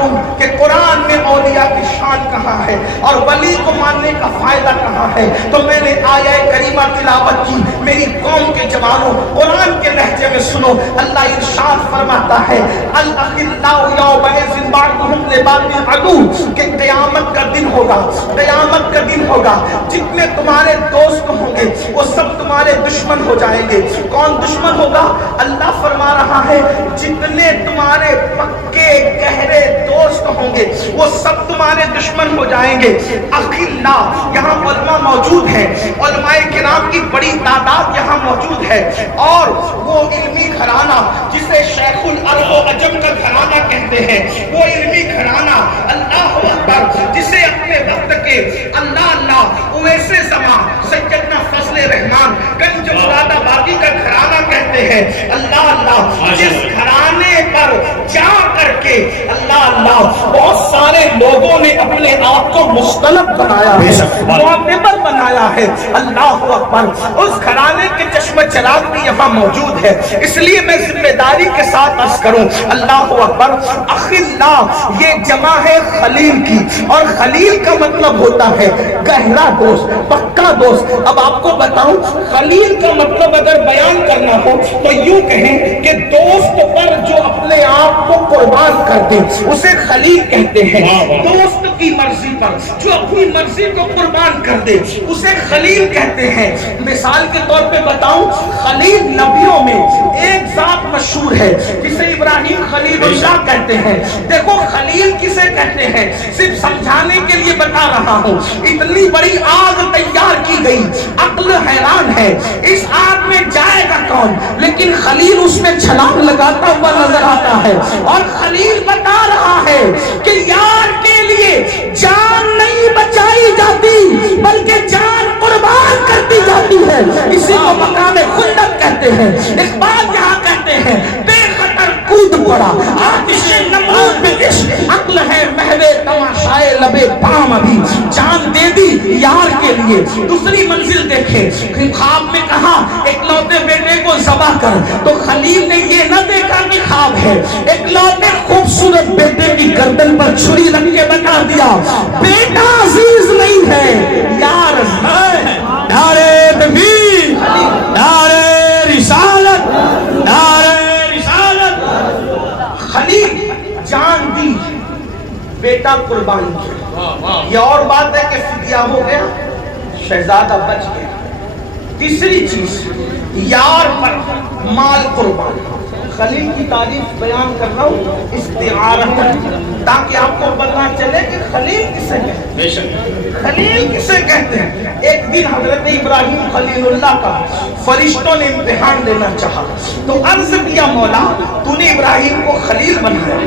بتاؤں کہ قرآن میں اولیاء کی شان کہاں ہے اور ولی کو ماننے کا فائدہ کہاں ہے، تو میں نے آیہ کریمہ تلاوت کی۔ میری قوم کے جوانوں قرآن کے لہجے میں سنو، اللہ ارشاد فرماتا ہے الاخلاء یومئذ بعضهم لبعض عدو، کہ قیامت کا دن ہوگا، قیامت کا دن ہوگا، جتنے تمہارے دوست ہوں گے وہ سب تمہارے دشمن ہو جائیں گے۔ کون دشمن ہوگا؟ اللہ فرما رہا ہے جتنے تمہارے پکے گہرے دوست ہوں گے وہ سب تمہارے دشمن ہو جائیں گے۔ اخلا، یہاں علماء موجود ہیں، علماء کرام کی بڑی تعداد یہاں موجود ہے، اور وہ علمی گھرانہ جسے شیخ العرب و عجم کا گھرانہ کہتے ہیں، وہ علمی گھرانہ اللہ اکبر جسے اپنے وقت کے اللہ اویس زمان سیدنا فضل رحمان گنج مراد آبادی کا گھرانہ کہتے ہیں، اللہ جس گھرانے پر جا کر کے اللہ بہت سارے لوگوں نے اپنے آپ کو مستلب بنایا ہے، معتبر بنایا ہے، اللہ اکبر، اس گھرانے کے چشم چراغ بھی یہاں موجود ہے۔ اس لیے میں ذمہ داری کے ساتھ عرض کروں، اللہ اکبر، اخلا یہ جمع ہے خلیل کی، اور خلیل کا مطلب ہوتا ہے گہرا دوست، پکا دوست۔ اب آپ کو بتاؤں خلیل کا مطلب اگر بیان کرنا ہو تو یوں کہیں کہ دوست پر جو اپنے آپ کو قربان کر دے اسے خلیل کہتے ہیں۔ دوست کی مرضی پر جو اپنی مرضی کو قربان کر دے اسے خلیل کہتے ہیں۔ مثال کے طور پہ بتاؤں، خلیل نبیوں میں ایک ذات مشہور ہے جسے ابراہیم خلیل اللہ کہتے ہیں۔ دیکھو خلیل کسے کہتے ہیں، صرف سمجھانے کے لیے بتا رہا ہوں۔ اتنی بڑی آگ تیار کی گئی، عقل حیران ہے، اس آگ میں جائے گا کون؟ لیکن خلیل اس میں چھلانگ لگاتا ہوا نظر آتا ہے، اور خلیل بتا رہا ہے کہ یار کے لیے جان نہیں بچائی جاتی بلکہ جان قربان کرتی جاتی ہے۔ اسی کو مقام خلت کہتے ہیں۔ اقبال یہاں کہتے ہیں بے خطر کود پڑا آتش نمرود پہ عشق، عقل ہے محو تماشائے لبے بام، ابھی جان دے دی یار کے لیے۔ دوسری منزل دیکھیں، خواب میں کہا اکلوتے بیٹے کو ذبح کر، تو خلیل نے یہ نہ دیکھا کہ خواب ہے، اکلوتے خوبصورت بیٹے کی گردن پر چھری رکھ کے بتا دیا بیٹا عزیز نہیں ہے، یار ہے۔ نعرہ تکبیر، نعرہ رسالت، نعرہ رسالت۔ خلیل جان دی، بیٹا قربان کیا۔ یہ اور بات ہے کہ فدیہ ہو گیا، شہزادہ بچ گیا۔ تیسری چیز، یار پر مال قربان۔ خلیل کی تعریف بیان کر رہا ہوں استعارہ تاکہ آپ کو پتہ چلے کہ خلیل کسے کہتے ہیں، خلیل کسے کہتے ہیں۔ ایک دن حضرت ابراہیم خلیل اللہ کا فرشتوں نے امتحان لینا چاہا، تو عرض کیا مولا تو نے ابراہیم کو خلیل بنایا،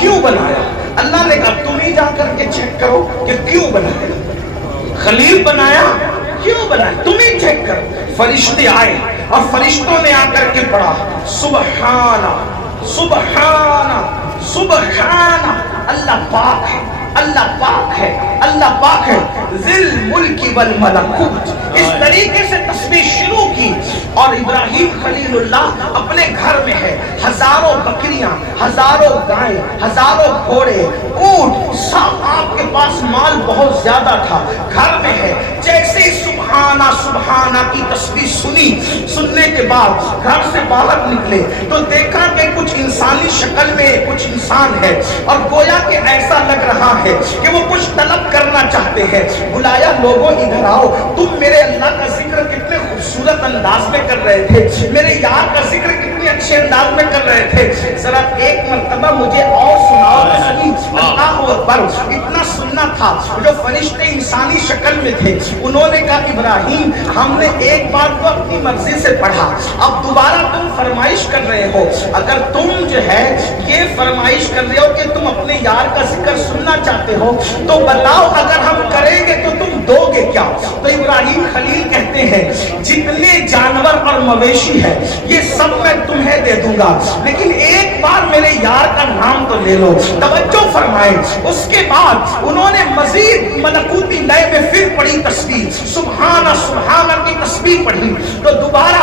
کیوں بنایا؟ اللہ نے کہا تم ہی جا کر کے چیک کرو کہ کیوں بنایا، خلیل بنایا کیوں بنایا، تم ہی چیک کرو۔ فرشتے آئے اور فرشتوں نے آ کر کے پڑھا سبحانہ سبحانہ سبحانہ، اللہ پاک ہے، اللہ پاک ہے، اللہ پاک ہے، ذل ملک والملکوت۔ اس طریقے سے تسبیح شروع کی، اور ابراہیم خلیل اللہ اپنے گھر میں ہے، ہزاروں بکریاں، ہزاروں گائیں، ہزاروں گھوڑے، اونٹ، سب آپ کے پاس مال بہت زیادہ تھا، گھر میں ہے۔ جیسے ہی سبحانہ سبحانہ کی تسبیح سنی، سننے کے بعد گھر سے باہر نکلے تو دیکھا کہ کچھ انسانی شکل میں کچھ انسان ہے، اور گویا کہ ایسا لگ رہا ہے کہ وہ کچھ طلب کرنا چاہتے ہیں۔ بلایا لوگوں ادھر آؤ، تم میرے اللہ کا ذکر کتنے خوبصورت انداز میں کر رہے تھے، میرے یار کا ذکر کتنے اچھے انداز میں کر رہے تھے، ذرا ایک مرتبہ مجھے اور سناؤ تو صحیح۔ اللہ اکبر، اتنا سننا تھا۔ جو فرشتے انسانی شکل میں تھے انہوں نے کہا ابراہیم ہم نے ایک بار تو اپنی مرضی سے پڑھا، اب دوبارہ تم فرمائش کر رہے ہو، اگر تم جو ہے یہ فرمائش کر رہے ہو کہ تم اپنے یار کا ذکر سننا چاہتے ہو تو بتاؤ اگر ہم کریں گے تو تم دو گے کیا؟ تو ابراہیم خلیل کہتے ہیں جتنے جانور اور مویشی ہے یہ سب میں تمہیں دے دوں گا، لیکن ایک بار میرے یار کا نام تو لے لو۔ توجہ فرمائے، اس کے بعد انہوں نے مزید ملکوتی لئے میں پھر پڑھی تسبیح، سبحان سبحان کی تسبیح پڑھی، تو دوبارہ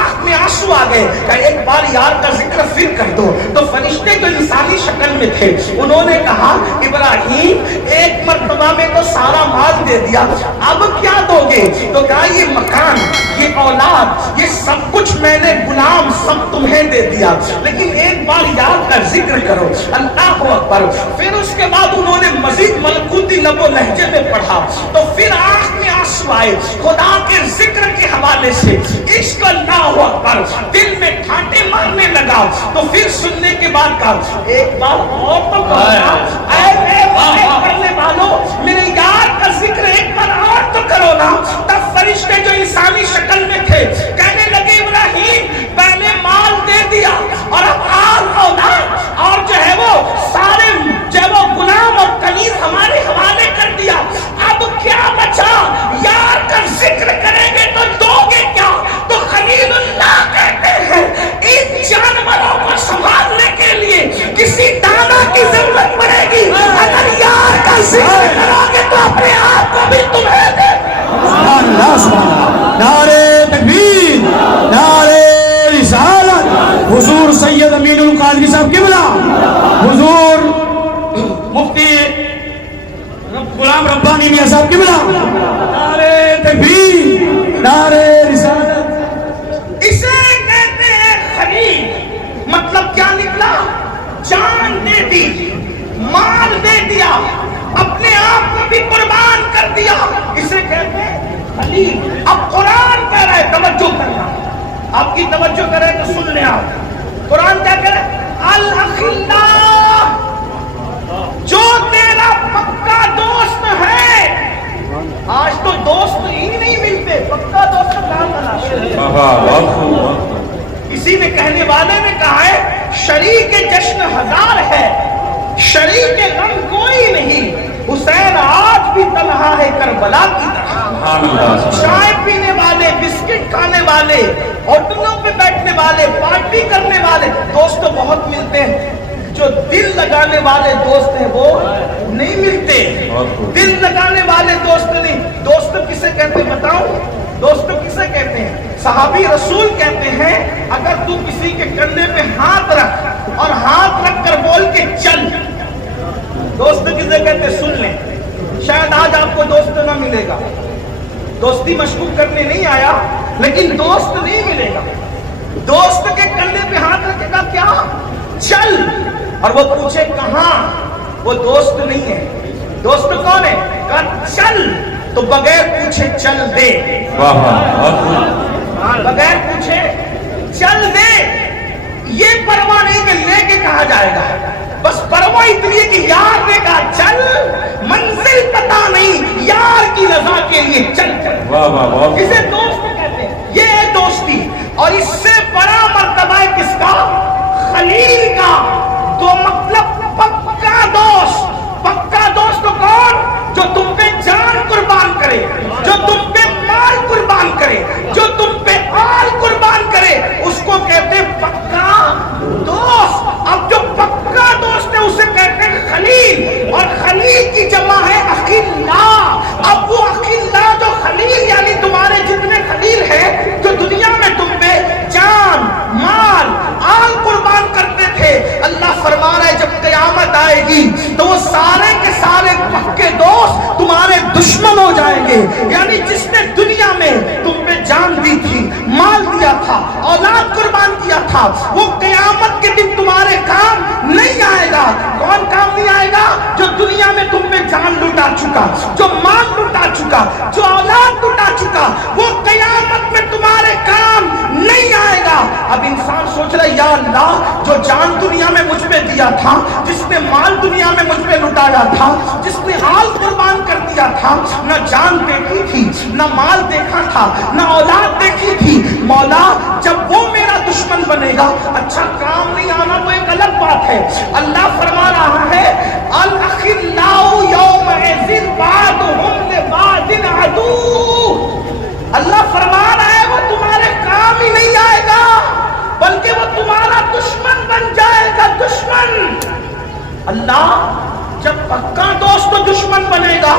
آنکھ میں آنسو آ گئے کہ ایک بار یار کا ذکر پھر کر دو۔ تو فرشتے جو انسانی شکل میں تھے انہوں نے کہا ابراہیم ایک مرتبہ میں تو سارا مال دے دیا، اب کیا دو گے؟ تو کہا یہ مکان، یہ اولاد، یہ سب کچھ میں نے غلام سب تمہیں دے دیا، لیکن ایک بار یاد کا ذکر کرو، اللہ اکبر۔ پھر اس کے بعد انہوں نے مزید ملکوتی لب و لہجے میں پڑھا، تو پھر آنکھ میں آنسو آئے خدا کے ذکر کے حوالے سے، عشق اللہ اکبر، دل میں ٹھاٹے مارنے لگا۔ تو پھر سننے کے بعد کہا ایک بار اور تو کرنا، اے کرنے والوں میرے یار کا ذکر ایک بار اور تو کرو نا۔ تب فرشتے جو انسانی شکل میں تھے کہنے لگے ابراہیم پہلے مال دے دیا اور اب آل اولاد اور جو ہے وہ سارے جو ہے وہ غلام اور کنیز ہمارے حوالے کر دیا، اب کیا بچا؟ یار کا ذکر کریں گے تو دو گے کیا؟ تو خلیل اللہ کہتے ہیں ان جانوروں کو سنبھالنے کے لیے کسی دانا کی ضرورت پڑے گی، اگر یار کا ذکر کرو گے تو اپنے آپ کو بھی تمہیں دے۔ نعرے تکبیر، نعرے رسالت، حضور سید امین القادری صاحب قبلہ، حضور مفتی غلام ربانی میاں صاحب قبلہ، نعرے تکبیر، نعرے رسالت۔ اسے کہتے ہیں خلیل، مطلب کیا نکلا؟ جان دے دی، مال دے دیا، اپنے آپ کو بھی قربان کر دیا، اسے کہتے ہیں خلیل۔ اب قرآن کہہ رہا ہے، توجہ کرنا، آپ کی توجہ کریں تو سن لیں آپ، قرآن کیا کہہ رہا ہے؟ الاخلاء، جو تیرا پکا دوست ہے۔ آج تو دوست ہی نہیں ملتے، پکا دوست کہاں تلاش؟ اسی نے کہنے والے نے کہا ہے شریک جشن ہزار ہے، شریک غم کوئی نہیں، حسین آج بھی تنہا ہے کربلا کی طرح۔ چائے پینے والے، بسکٹ کھانے والے، ہوٹلوں پہ بیٹھنے والے، پارٹی کرنے والے دوست تو بہت ملتے ہیں، جو دل لگانے والے دوست ہیں وہ نہیں ملتے۔ دل لگانے والے دوست نہیں۔ دوست کسے کہتے ہیں بتاؤں؟ دوست کسے کہتے ہیں؟ صحابی رسول کہتے ہیں اگر تو کسی کے کندھے پہ ہاتھ رکھ اور ہاتھ رکھ کر بول کے چل، دوست کسے کہتے ہیں؟ سن لیں، شاید آج آپ کو دوست نہ ملے گا، دوستی مشکوک کرنے نہیں آیا، لیکن دوست نہیں ملے گا۔ دوست کے کندھے پہ ہاتھ رکھے گا کیا؟ چل، اور وہ پوچھے کہاں، وہ دوست نہیں ہے۔ دوست کون ہے؟ کہا چل، تو بغیر پوچھے چل دے، بغیر پوچھے چل دے۔ یہ پرواہ نہیں کہ لے کے کہا جائے گا، بس پرواہ اتنی ہے کہ یار نے کہا چل، منزل پتا نہیں، یار کی رضا کے لیے چل چل، اسے دوست کہتے ہیں۔ یہ ہے دوستی، اور اس سے بڑا مرتبہ ہے کس کا؟ خلیل کا۔ تو مطلب پکا دوست۔ پکا دوست کون؟ جو تم پہ جان قربان کرے، جو تم پہ مال قربان کرے، جو تم پہ آل قربان کرے، اس کو کہتے ہیں پکا دوست۔ اب جو پکا دوست ہے اسے کہتے ہیں خلیل، اور خلیل کی جمع ہے اخلاء۔ اب وہ اخلاء جو خلیل یعنی تمہارے جتنے خلیل ہیں جو دنیا میں تم پہ جان، مال، آل قربان کرتے تھے، اللہ فرما رہا ہے جب قیامت آئے گی تو وہ سارے کے سارے پکے دوست تمہارے دشمن ہو جائیں گے۔ یعنی جس نے دنیا میں تم پہ جان دی تھی، مال دیا تھا، اولاد قربان کیا تھا، وہ قیامت کے دن تمہارے کام نہیں آئے گا۔ کون کام نہیں آئے گا؟ جو دنیا میں تم پہ جان لٹا چکا، جو مال لٹا چکا، جو اولاد لٹا چکا، وہ قیامت میں تمہارے کام نہیں آئے گا۔ اب انسان سوچ رہا ہے یا اللہ، جو جان دنیا میں مجھ پہ دیا تھا، جس نے مال دنیا میں مجھ پہ لٹایا تھا، جس نے حال قربان کر دیا تھا، نہ جان دیکھی تھی، نہ مال دیکھا تھا، نہ اولاد دیکھی تھی، مولا جب وہ میرا دشمن بنے گا، اچھا کام نہیں آنا تو ایک الگ بات ہے۔ اللہ فرما رہا ہے الاخلاء یومئذ بعضهم لبعض जब पक्का दोस्त तो दुश्मन बनेगा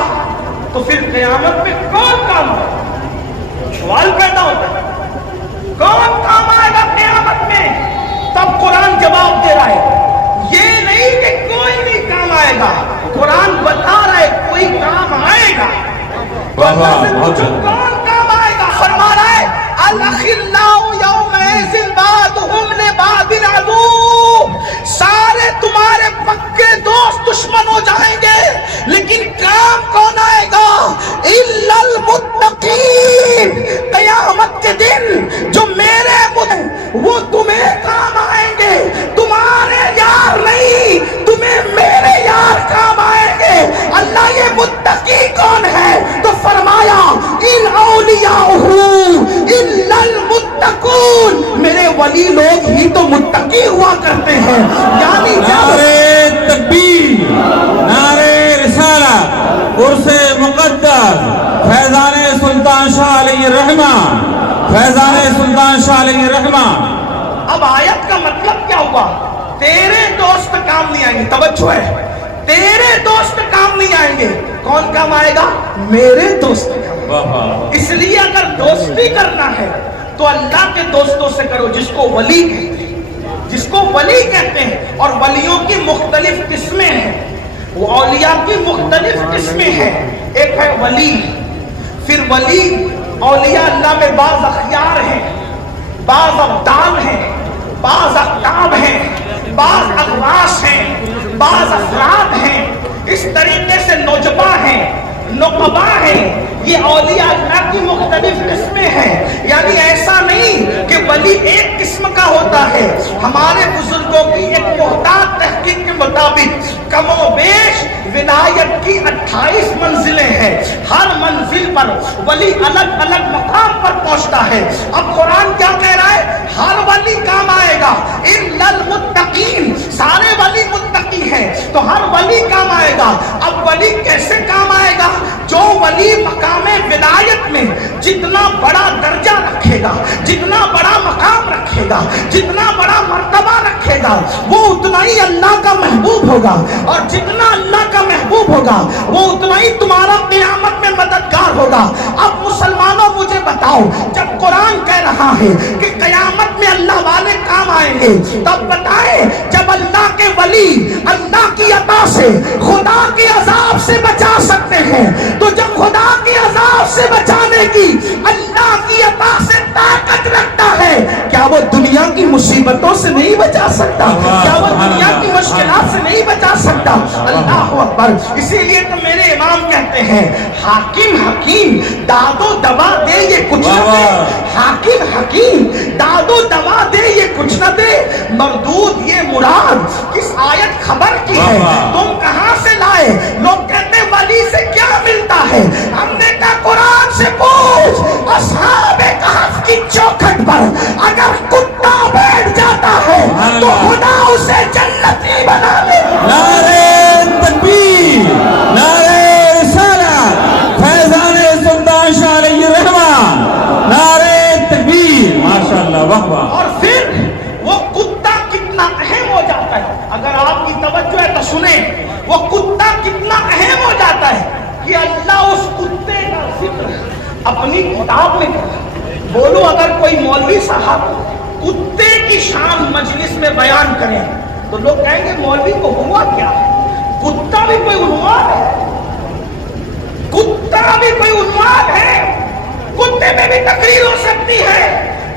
तो फिर क़यामत में कौन काम आएगा? सवाल पैदा होता है, कौन काम आएगा क़यामत में? तब कुरान जवाब दे रहा है, ये नहीं कि कोई नहीं काम आएगा, कुरान बता रहा है कोई काम आएगा। तो अल्लाह से पूछो कौन काम आएगा? फरमा रहा है अल-अखिल्लाउ यौमइज़िन बादुहुम लिबादिन अदू, सारे तुम्हारे पक्के दोस्त दुश्मन हो जाएंगे, लेकिन काम कौन आएगा? इल्लल मुत्तकीन, क़यामत के दिन जो मेरे वो तुम्हें काम आएंगे, तुम्हारे यार नहीं, तुम्हें मेरे यार काम आएंगे। अल्लाह ये मुत्तकी कौन है? तो फरमाया इन औलियाहू इल्लल मुत्तकून, मेरे वली लोग ही तो मुत्तकी हुआ करते हैं। यानी नारे तकबीर, नारे रिसालत, उर्से मुक़द्दस फैज़ान सुल्तान शाह अलैहि रहमान, फैज़ान सुल्तान शाह अलैहि रहमान। अब आयत का मतलब क्या हुआ? तेरे दोस्त काम नहीं आएंगे, तवज्जो है, तेरे दोस्त काम नहीं आएंगे, कौन काम आएगा? मेरे दोस्त काम। इसलिए अगर दोस्ती करना है तो अल्लाह के दोस्तों से करो, जिसको वली कहते हैं, जिसको वली कहते हैं। और वलियों की मुख्तलिफ किस्में हैं, वो औलिया की मुख्तलिफ किस्में हैं। एक है वली, फिर वली औलिया अल्लाह में बाज़ अखियार हैं, बाज़ अब्दाल हैं, बाज़ अक्ताब हैं, बाज़ अगवास हैं, बाज़ अफराद हैं, इस तरीके से नौजबा हैं, नुकबा हैं। ये औलिया अल्लाह की मुख्तलिफ किस्में हैं। यानी ऐसा नहीं कि वली एक किस्म का होता है। हमारे बुजुर्गों की एक मुहतात तहकीक के मुताबिक कमोबेश विलायत की 28 मंजिलें हैं। हर मंजिल पर वली अलग अलग मकाम पर पहुंचता है। अब कुरान क्या कह रहा है? हर वली काम आएगा इल्लल मुत्तकीन, सारे वली मुत्तकी हैं, तो हर वली काम आएगा। अब वली कैसे काम आएगा? जो वली मकामे विलायत में जितना बड़ा दर्जा रखेगा, जितना बड़ा मकाम रखेगा, जितना बड़ा मर्तबा रखेगा, वो उतना ही अल्लाह का महबूब होगा। और जितना अल्लाह का महबूब होगा वो उतना ही तुम्हारा क़यामत में मददगार होगा। अब मुसलमानों मुझे बताओ, जब कुरान कह रहा है कि क़यामत में अल्लाह वाले काम आएंगे, तब बताए जब अल्लाह के वली अल्लाह की अता से खुदा के अजाब से बचा सकते हैं, तो जब खुदा के अजाब से बचाने की अल्लाह की अता से ताकत रखता है, क्या वो दुनिया की मुसीबतों से नहीं बचा सकता? क्या वो दुनिया की मुश्किलात से नहीं बचा सकता? अल्लाह अकबर। इसीलिए तो मेरे इमाम कहते हैं हाकिम हकीम दादो दवा दे ये कुछ न दे, हाकिम हकीम दादो दवा दे ये कुछ न दे, मरदूद ये मुराद किस आयत खबर की है, तुम कहां से लाए? लोग कहते वली से क्या मिलता है? हमने कहा कुरान से पूछ। असहाबे कहफ की चौखट पर अगर कुत्ता बैठ जाता है तो खुदा उसे जन्नती बना ले। नारे तकबीर, नारे रिसालत, फैज़ान सुल्तान शाह अलैहि रहमान, नारे तकबीर, माशाअल्लाह, वाह वाह। और फिर वो कुत्ता कितना अहम हो जाता है, अगर आपकी तवज्जो है तो सुने, वो कुत्ता कितना अहम हो जाता है कि अल्लाह उस कुत्ते का जिक्र अपनी किताब में करता है। बोलो अगर कोई मौलवी साहब कुत्ते की शान मजलिस में बयान करें तो लोग कहेंगे मौलवी को हुआ क्या? कुत्ता भी कोई उन्वान है, कुत्ता भी कोई उन्वान है, कुत्ते में भी तकरीर हो सकती है।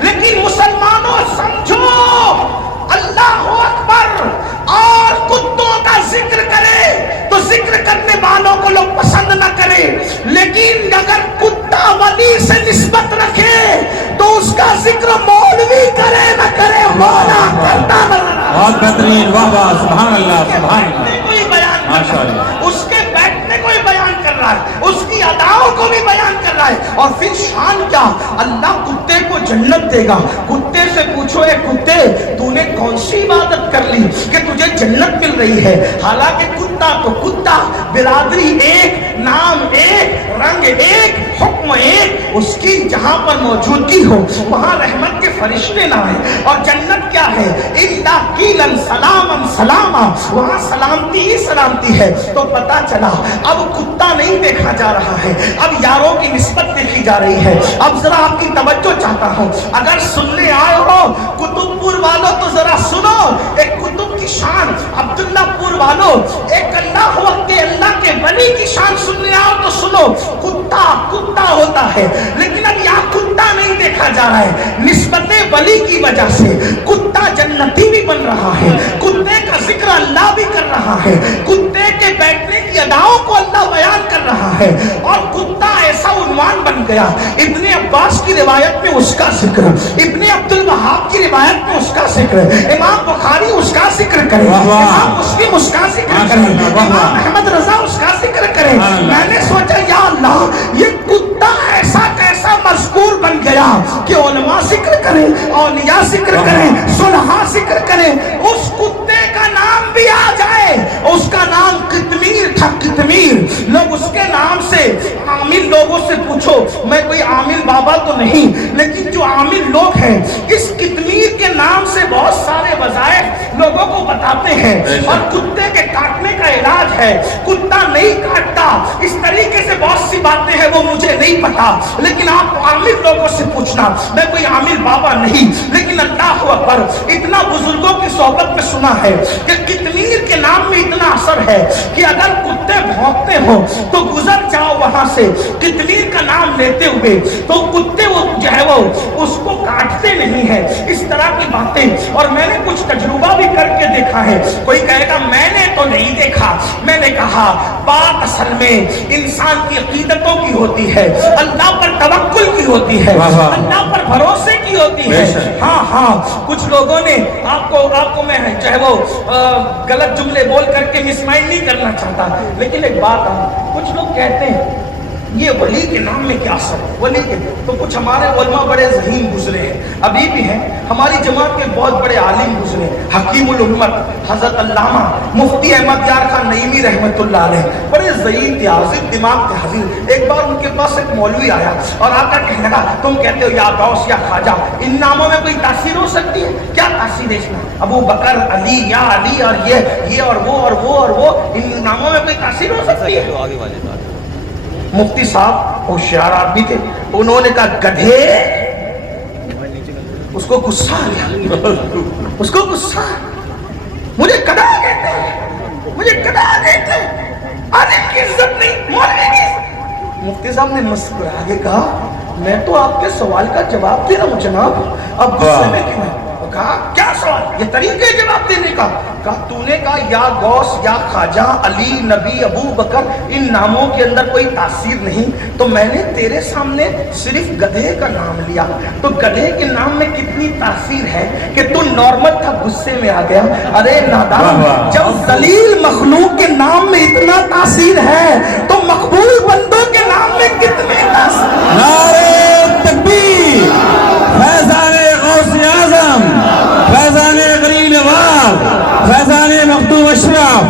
लेकिन मुसलमानों समझो, अल्लाह अकबर, और कुत्तों का जिक्र करे तो जिक्र करने वालों को लोग पसंद न करें, लेकिन अगर कुत्ता वली से निस्बत रखे तो उसका जिक्र मौलवी करे न करे, मौला करता नजर आए। बहुत बेहतरीन, वाह वाह, सुभान अल्लाह, सुभान अल्लाह, कोई बयान कर रहा है, उसके बैठने को ही बयान कर रहा है, उसकी अदाओं को भी बयान कर रहा है। और फिर शान क्या? अल्लाह कुत्ते को जन्नत देगा। कुत्ते से पूछो, ए कुत्ते तूने कौन सी इबादत कर ली कि तुझे जन्नत मिल रही है? हालांकि कुत्ता तो कुत्ता, बिरादरी एक, नाम एक, रंग एक, हुक्म एक, उसकी जहां पर मौजूदगी हो वहां रहमत के फरिश्ते ना आए। और जन्नत क्या है, इल्ला कीलन सलामन सलामा, वहां सलामती ही सलामती है। तो पता चला अब कुत्ता नहीं देखा जा रहा है, अब यारों की निस्बत देखी जा रही है। अब जरा आपकी तवज्जो चाहता हूं, अगर सुनने आए हो कुतुबपुर वालों तो जरा सुनो, एक कुतुब की शान, अब्दुल्लापुर वालों एक अल्लाह के वली की शान सुनने आओ तो सुनो। कुत्ता कुत्ता होता है, लेकिन अब यहाँ कुत्ता नहीं देखा जा रहा है, निस्बते वली की वजह से कुत्ता जन्नती भी बन रहा है, कुत्ते का जिक्र अल्लाह भी कर रहा है, कुत्ते के बैठने की अदाओं को अल्लाह बयान कर रहा है, और कुत्ता ऐसा उन्वान बन गया। इब्ने अब्बास की रिवायत में उसका जिक्र, इब्ने अब्दुल वहाब की रिवायत में उसका जिक्र, इमाम बुखारी उसका जिक्र करे, इमाम मुस्लिम उसका जिक्र करे, इमाम अहमद रजा उसका जिक्र करे। मैंने सोचा या अल्लाह, ये कुत्ता ऐसा कैसा मज़कूर बन गया कि उलमा जिक्र करें, औलिया जिक्र करें, सुलहा जिक्र करें, उस कुत्ते का नाम भी आ जाए। उसका नाम कितमीर था, कितमीर। लोग उसके नाम से आमिल लोगों से पूछो, मैं कोई आमिल बाबा तो नहीं, लेकिन जो आमिल लोग हैं इस कितमीर के नाम से बहुत सारे वज़ाइफ लोगों को बताते हैं। और कुत्ते के काटने का इलाज है, कुत्ता नहीं काटता, इस तरीके से बहुत सी बातें हैं वो मुझे नहीं पता, लेकिन आप आमिल लोगों से पूछना। मैं कोई आमिल बाबा नहीं, लेकिन अल्लाह अकबर, इतना बुजुर्गों की सोहबत में सुना है कि कितमीर के नाम में इतना असर है कि अगर कुत्ते भौंकते हो तो गुजर जाओ वहां से कितमीर का नाम लेते हुए, तो कुत्ते वो जो है वो उसको काटते नहीं है। इस तरह की बातें, और मैंने कुछ तजुर्बा भी करके देखा है। कोई कहेगा मैंने तो नहीं देखा, मैंने कहा बात असल में इंसान की अकीदतों की होती है, अल्लाह पर तवक्कुल की होती है, अल्लाह पर भरोसे की होती है। हाँ हाँ, कुछ लोगों ने आपको मैं जो है वो गलत जुमले बोल करके मिसमाइंड नहीं करना चाहता, लेकिन एक बात कुछ लोग कहते हैं ये वली के नाम में क्या असर है, वली के तो कुछ हमारे उलमा बड़े ज़हीन गुजरे हैं, अभी भी हैं, हमारी जमात के बहुत बड़े आलिम गुजरे, हकीमुल उम्मत हज़रत अल्लामा मुफ्ती अहमद यार खान नईमी रहमतुल्लाह अलैह, बड़े ज़हीन थे, हाज़िर दिमाग थे, हाज़िर। एक बार उनके पास एक मौलवी आया और आकर कहने लगा, तुम कहते हो या गौस या ख्वाजा, इन नामों में कोई तासीर हो सकती है? क्या तासीर है इसमें? अबू बकर, अली, या अली, और ये और वो और वो और वो, इन नामों में कोई तासीर हो सकती है? मुफ्ती साहब होशियार आदमी थे, उन्होंने कहा गधे, उसको गुस्सा आ गया, उसको गुस्सा, मुझे गधा कहते हैं, मुझे गधा कहते हैं, आलिम की इज्जत नहीं, मौलवी की इज्जत। मुफ्ती साहब ने मुस्कुरा के कहा, मैं तो आपके सवाल का जवाब दे रहा हूँ जनाब, अब गुस्से में क्यों है? कहा क्या सवाल, ये तरीके जवाब देने का? कहा तूने कहा या गौस या ख्वाजा, अली, नबी, अबू बकर, इन नामों के अंदर कोई तासीर नहीं, तो मैंने तेरे सामने सिर्फ गधे का नाम लिया, तो गधे के नाम में कितनी तासीर है कि तू नॉर्मल था, गुस्से में आ गया। अरे नादान, जब दलील मखलूक के नाम में इतना तासीर है तो मकबूल बंदों के नाम में कितने तासीर। नारे तकबीर, फैज़ाने गौसे आज़म, फैज़ाने गरीब नवाब, फैज़ाने मखदूम अशरफ।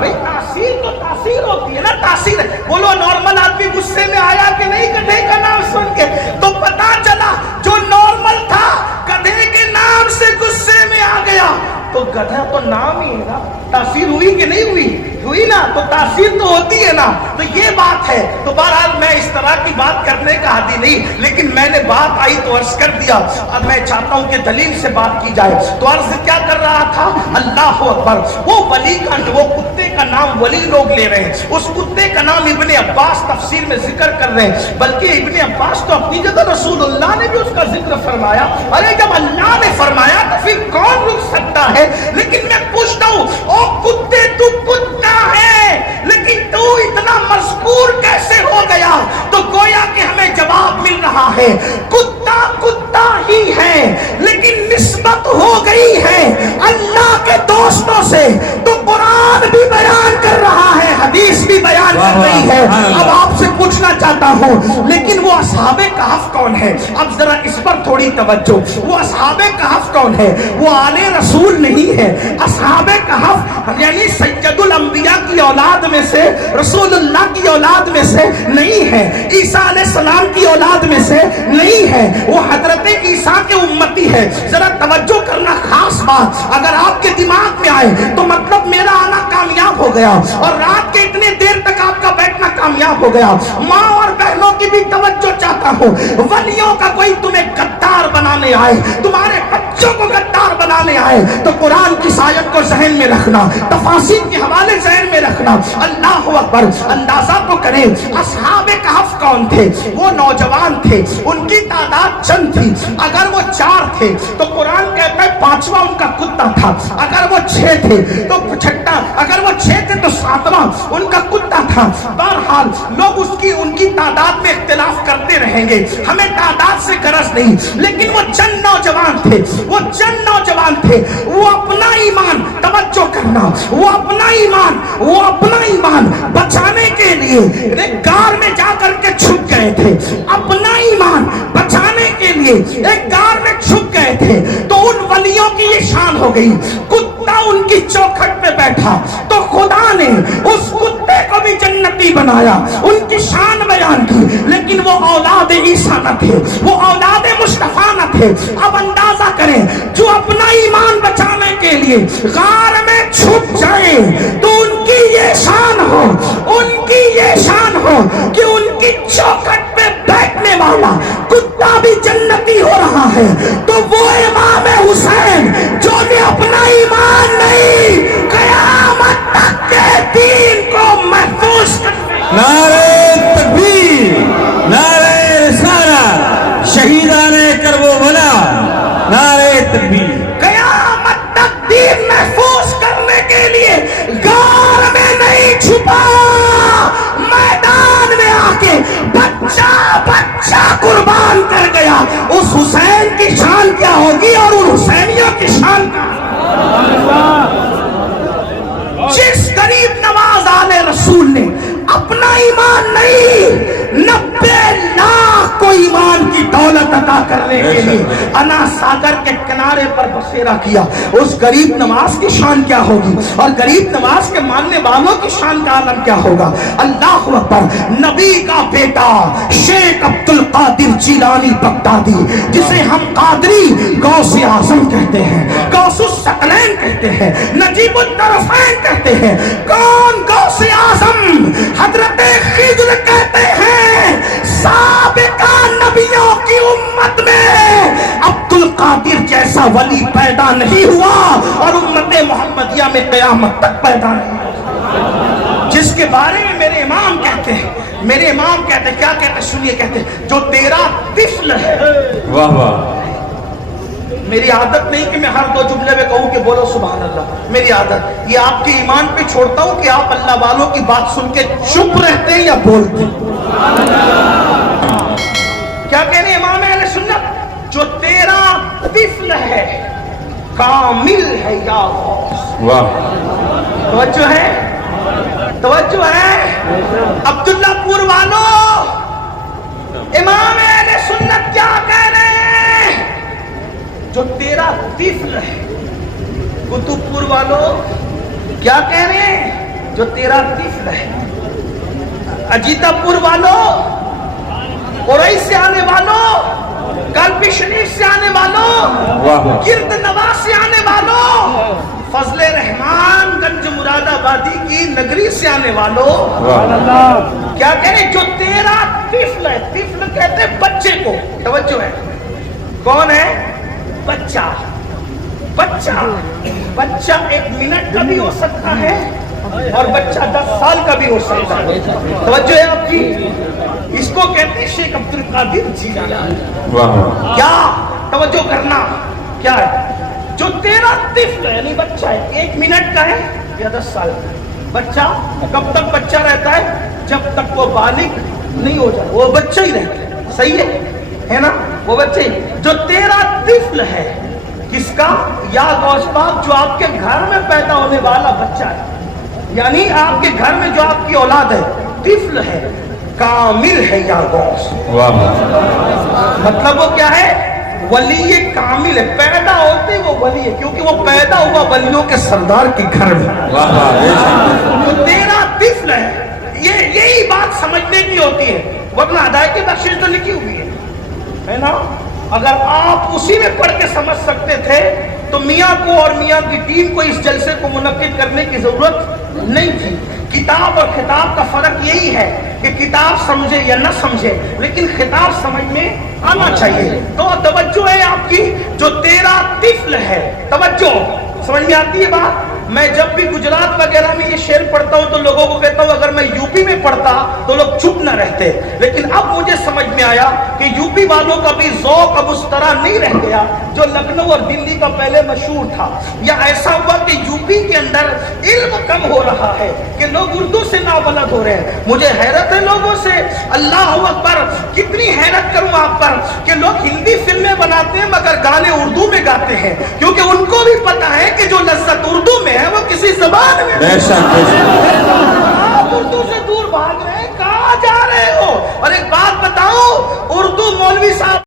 भाई तासीर तो तासीर होती है ना, तासीर है। बोलो नॉर्मल आदमी गुस्से में आया कि नहीं गधे का नाम सुन के? तो पता चला जो नॉर्मल था गधे के नाम से गुस्से में आ गया, तो गधा तो नाम ही है ना, तासीर हुई कि नहीं हुई? हुई ना, तो तासीर तो होती है ना। तो ये बात है। तो बहरहाल मैं इस तरह की बात करने का आदी नहीं, लेकिन मैंने बात आई तो अर्ज कर दिया। अब मैं चाहता हूं कि दलील से बात की जाए। तो अर्ज क्या कर रहा था? अल्लाह अकबर, वो वली का, वो कुत्ते का नाम वली लोग ले रहे हैं, उस कुत्ते का नाम इब्ने अब्बास तफसीर में जिक्र कर रहे हैं, बल्कि इब्ने अब्बास तो अपनी जगह रसूलुल्लाह ने भी उसका जिक्र फरमाया। अरे जब अल्लाह ने फरमाया तो फिर कौन रुक सकता है? लेकिन मैं पूछता हूं, ओ कुत्ते, तू कुत्ता है, लेकिन तू इतना मजबूर कैसे हो गया? तो गोया कि हमें जवाब मिल रहा है, कुत्ता कुत्ता ही है, लेकिन निस्बत हो गई है अल्लाह के दोस्तों से। तो कुरान भी बयान कर रहा है, हदीस भी बयान कर रही है। अब आपसे पूछना चाहता हूँ, लेकिन वो असहाबे कहफ कौन है? अब जरा इस पर थोड़ी तवज्जो। वो असहाबे कहफ कौन है? वो आले रसूल नहीं है। असहाबे कहफ यानी सैयदुल अंबिया की औलाद में से, रसूलुल्लाह की औलाद में से नहीं है, ईसा अलैहिस्सलाम की औलाद में से नहीं है, वो हजरत ईसा के उम्मती है। जरा तवज्जो करना, खास बात अगर आपके दिमाग में आए तो मतलब मेरा आना कामयाब हो गया और रात के इतने देर तक आपका बैठना कामयाब हो गया। माँ और बहनों की भी तवज्जो चाहता हूँ। वलियों का कोई तुम्हें गद्दार बनाने आए, तुम्हारे बच्चों को गद्दार बनाने आए, तो कुरान की आयत को ज़हन में रखना, तफासीर के हवाले ज़हन में रखना। अल्लाह अकबर। अंदाजा तो करें असहाबे कहफ कौन थे? वो नौजवान थे, उनकी तादाद चंद थी। अगर वो 4 थे तो कुरान कहता है 5वां उनका कुत्ता था। अगर वो 6 थे तो 6, अगर वो 6 थे तो 7वां उनका कुत्ता था। बहरहाल लोग उनकी तादाद में इख्तिलाफ करते रहेंगे, हमें तादाद से गरज नहीं, लेकिन वो चंद नौजवान थे, वो चंद नौजवान थे। वो अपना ईमान, तवज्जो करना, वो अपना ईमान बचाने के लिए एक गार में जाकर के छुप गए थे। अपना ईमान बचाने के लिए एक गार में छुप गए थे। तो उन वलियों की ये शान हो गई, कुत्ता उनकी चौखट पे बैठा तो खुदा ने उस कुत्ते को भी जन्नती बनाया, उनकी शान बयान की। लेकिन वो औलाद ईसा न थे, वो औलाद मुस्तफा न थे। अब अंदाजा करें, जो अपना ईमान बचाने के लिए गार में छुप जाए तो उनकी ये शान हो, उनकी ये शान हो कि उनकी चौखट पे बैठने वाला कुत्ता भी जन्नती हो रहा है। तो वो इमाम हुसैन जो ने अपना ईमान नहीं, क़यामत तक के दीन को महफूज करने, नारे तकबीर, नारे रिसालत, शहीदाने करबला, नारे तकबीर। क़यामत तक दीन महफूज करने के लिए गार में नहीं छुपा, मैदान में आके बच्चा कुर्बान कर गया। उस हुसैन की शान क्या होगी और उन हुसैनियों की शान क्या? जिस गरीब नवाज आले रसूल ने अपना ईमान नहीं 90 लाख को ईमान की दौलत अता करने के लिए अना सागर के किनारे पर बसेरा किया, उस गरीब नवाज की शान क्या होगी और गरीब नवाज के मानने वालों की शान का आलम क्या होगा? अल्लाह अकबर। नबी का बेटा शेख अब्दुल कादिर जिलानी बगदादी, जिसे हम कादरी गौसे आजम कहते हैं, गौसुस सकलैन कहते हैं, नजीबुत तरफैन कहते हैं। कौन गौसे आजम? हजरत खिज्र कहते हैं साबिका नबियों की उम्मत में अब्दुल कादिर जैसा वली पैदा नहीं हुआ और उम्मत मोहम्मदिया में क़यामत तक पैदा नहीं हुआ। जिसके बारे में मेरे इमाम कहते हैं, क्या कहते हैं सुनिए, कहते हैं जो तेरा तिफ्ल है। वाह वाह। मेरी आदत नहीं कि मैं हर 2 जुमले में कहूं कि बोलो सुभान अल्लाह, मेरी आदत ये आपके ईमान पे छोड़ता हूं कि आप अल्लाह वालों की बात सुन के चुप रहते हैं या बोलते। क्या कह रहे इमाम अहले सुन्नत? जो तेरा तिफ्ल है कामिल है या वाह। तवज्जो है अब्दुल्लापुर वालों, इमाम अहले सुन्नत क्या कह रहे हैं? जो तेरा तिफ्ल है। कुतुबपुर वालों क्या कह रहे हैं? जो तेरा तिफ्ल है। अजीतापुर वालों, उरई से आने वालों, कल्पी शरीफ से आने वालों, गिरद नवाज से आने वालों, फजले रहमान गंज मुरादाबादी की नगरी से आने वालों, क्या कह रहे? जो तेरा तिफ्ल है। तिफ्ल कहते हैं बच्चे को। तवज्जो है, कौन है? बच्चा। 1 मिनट का भी हो सकता है और बच्चा 10 साल का भी हो सकता है। तवज्जो है आपकी? इसको कहते हैं शेख अब्दुल कादिर जिलानी। क्या तवज्जो करना, क्या है? जो तेरा तिफ्ल है यानी बच्चा है, 1 मिनट का है या 10 साल का। बच्चा कब तक बच्चा रहता है? जब तक वो बालिग नहीं हो जाए, वो बच्चा ही रहता है। सही है ना? वो बच्चे। जो तेरा तिफ्ल है किसका? या गौस पाक, जो आपके घर में पैदा होने वाला बच्चा है, यानी आपके घर में जो आपकी औलाद है, तिफ्ल है। कामिल है या गौस। वाह वाह मतलब वो क्या है? वली कामिल है, पैदा होते वो वली है, क्योंकि वो पैदा हुआ वलियों के सरदार के घर में। वाह वाह बेशक। तो तेरा तिफ्ल है, यही बात समझने की होती है, वरना हदायत की बख्शिश तो लिखी हुई है ना। अगर आप उसी में पढ़ के समझ सकते थे तो मियाँ को और मियाँ की टीम को इस जलसे को मुनक्किद करने की जरूरत नहीं थी। किताब और खिताब का फर्क यही है कि किताब समझे या न समझे, लेकिन खिताब समझ में आना चाहिए। तो तवज्जो है आपकी, जो तेरा तिफ्ल है, तवज्जो, समझ में आती है बात। मैं जब भी गुजरात वगैरह में ये शेर पढ़ता हूँ तो लोगों को कहता हूँ अगर मैं यूपी में पढ़ता तो लोग चुप न रहते, लेकिन अब मुझे समझ में आया कि यूपी वालों का भी ज़ौक़ अब उस तरह नहीं रह गया जो लखनऊ और दिल्ली का पहले मशहूर था। या ऐसा हुआ कि यूपी के अंदर इल्म कम हो रहा है कि लोग उर्दू से नाबलद हो रहे हैं। मुझे हैरत है लोगों से, अल्लाह अकबर, कितनी हैरत करूं आप पर कि लोग हिंदी फिल्में बनाते हैं मगर गाने उर्दू में गाते हैं, क्योंकि उनको भी पता है कि जो लज्जत उर्दू में है वो किसी ज़बान में। बेशक बेशक। आप उर्दू से दूर भाग रहे हैं, कहाँ जा रहे हो? और एक बात बताओ, उर्दू मौलवी साहब